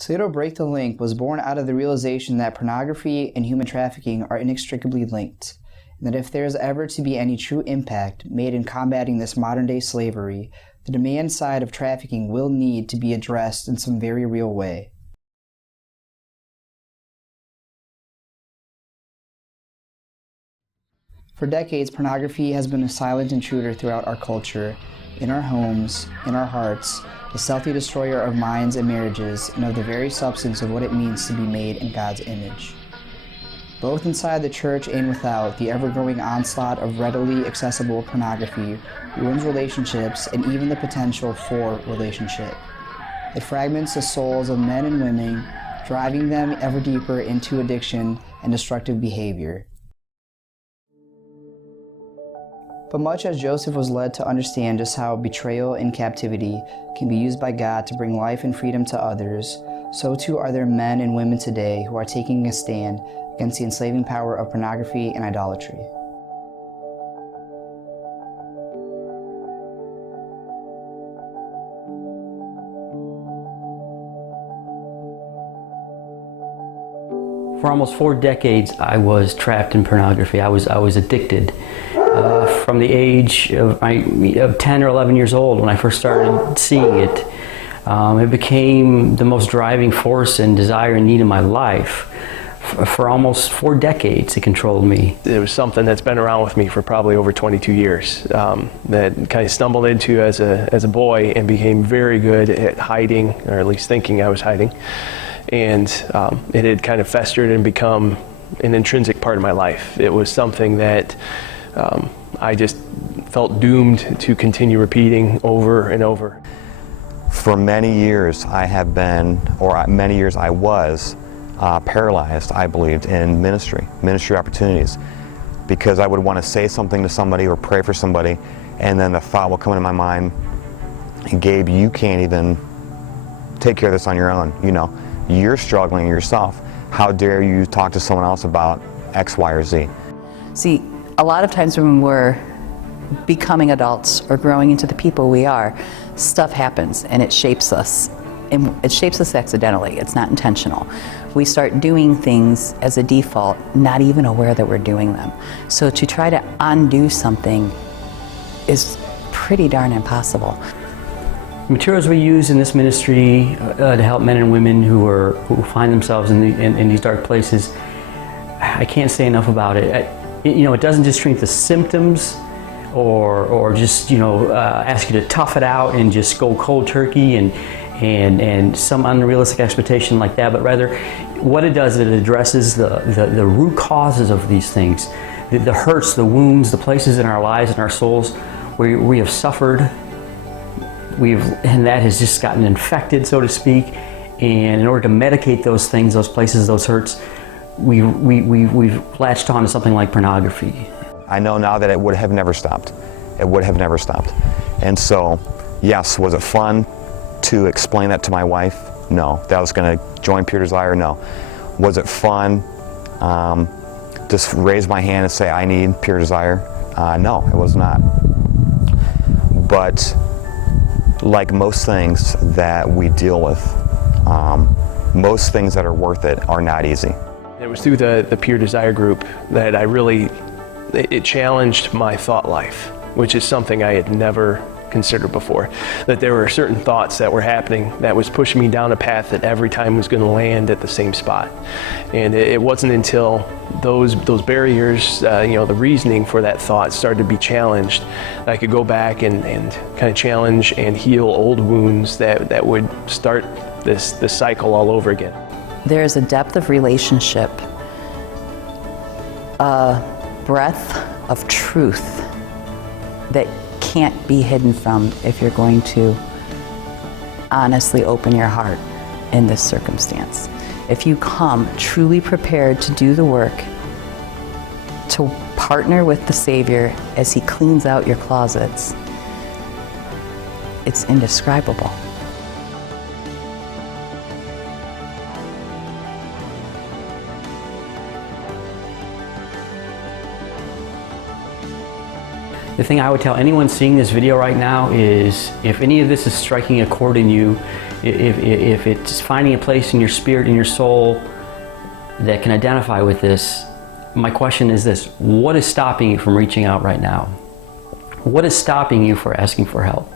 Toledo Break the Link was born out of the realization that pornography and human trafficking are inextricably linked, and that if there is ever to be any true impact made in combating this modern-day slavery, the demand side of trafficking will need to be addressed in some very real way. For decades, pornography has been a silent intruder throughout our culture, in our homes, in our hearts, a stealthy destroyer of minds and marriages, and of the very substance of what it means to be made in God's image. Both inside the church and without, the ever-growing onslaught of readily accessible pornography ruins relationships and even the potential for relationship. It fragments the souls of men and women, driving them ever deeper into addiction and destructive behavior. But much as Joseph was led to understand just how betrayal and captivity can be used by God to bring life and freedom to others, so too are there men and women today who are taking a stand against the enslaving power of pornography and idolatry. For almost 4 decades, I was trapped in pornography. I was addicted. From the age of 10 or 11 years old, when I first started seeing it, it became the most driving force and desire and need in my life. For almost 4 decades, it controlled me. It was something that's been around with me for probably over 22 years, that kind of stumbled into as a boy and became very good at hiding, or at least thinking I was hiding. And it had kind of festered and become an intrinsic part of my life. It was something that I just felt doomed to continue repeating over and over. For many years I have been, or many years I was, paralyzed, I believed, in ministry opportunities, because I would want to say something to somebody or pray for somebody, and then the thought will come into my mind, Gabe, you can't even take care of this on your own. You know, you're struggling yourself. How dare you talk to someone else about X, Y, or Z? See, a lot of times when we're becoming adults or growing into the people we are, stuff happens and it shapes us. And it shapes us accidentally. It's not intentional. We start doing things as a default, not even aware that we're doing them. So to try to undo something is pretty darn impossible. The materials we use in this ministry to help men and women who find themselves in these dark places, I can't say enough about it. It doesn't just treat the symptoms or just ask you to tough it out and just go cold turkey and some unrealistic expectation like that, but rather what it does, it addresses the root causes of these things, the hurts, the wounds, the places in our lives and our souls where we have suffered, and that has just gotten infected, so to speak. And in order to medicate those things, those places, those hurts, we've latched on to something like pornography. I know now that it would have never stopped. It would have never stopped. And so, yes, was it fun to explain that to my wife? No. That I was going to join Pure Desire? No. Was it fun just raise my hand and say I need Pure Desire? No, it was not. But like most things that we deal with, most things that are worth it are not easy. It was through the Pure Desire group that it challenged my thought life, which is something I had never considered before. That there were certain thoughts that were happening that was pushing me down a path that every time was going to land at the same spot. And it wasn't until those barriers, the reasoning for that thought started to be challenged, that I could go back and kind of challenge and heal old wounds that would start this cycle all over again. There's a depth of relationship, a breadth of truth that can't be hidden from if you're going to honestly open your heart in this circumstance. If you come truly prepared to do the work, to partner with the Savior as He cleans out your closets, it's indescribable. The thing I would tell anyone seeing this video right now is, if any of this is striking a chord in you, If it's finding a place in your spirit, in your soul, that can identify with this, my question is this: what is stopping you from reaching out right now? What is stopping you from asking for help?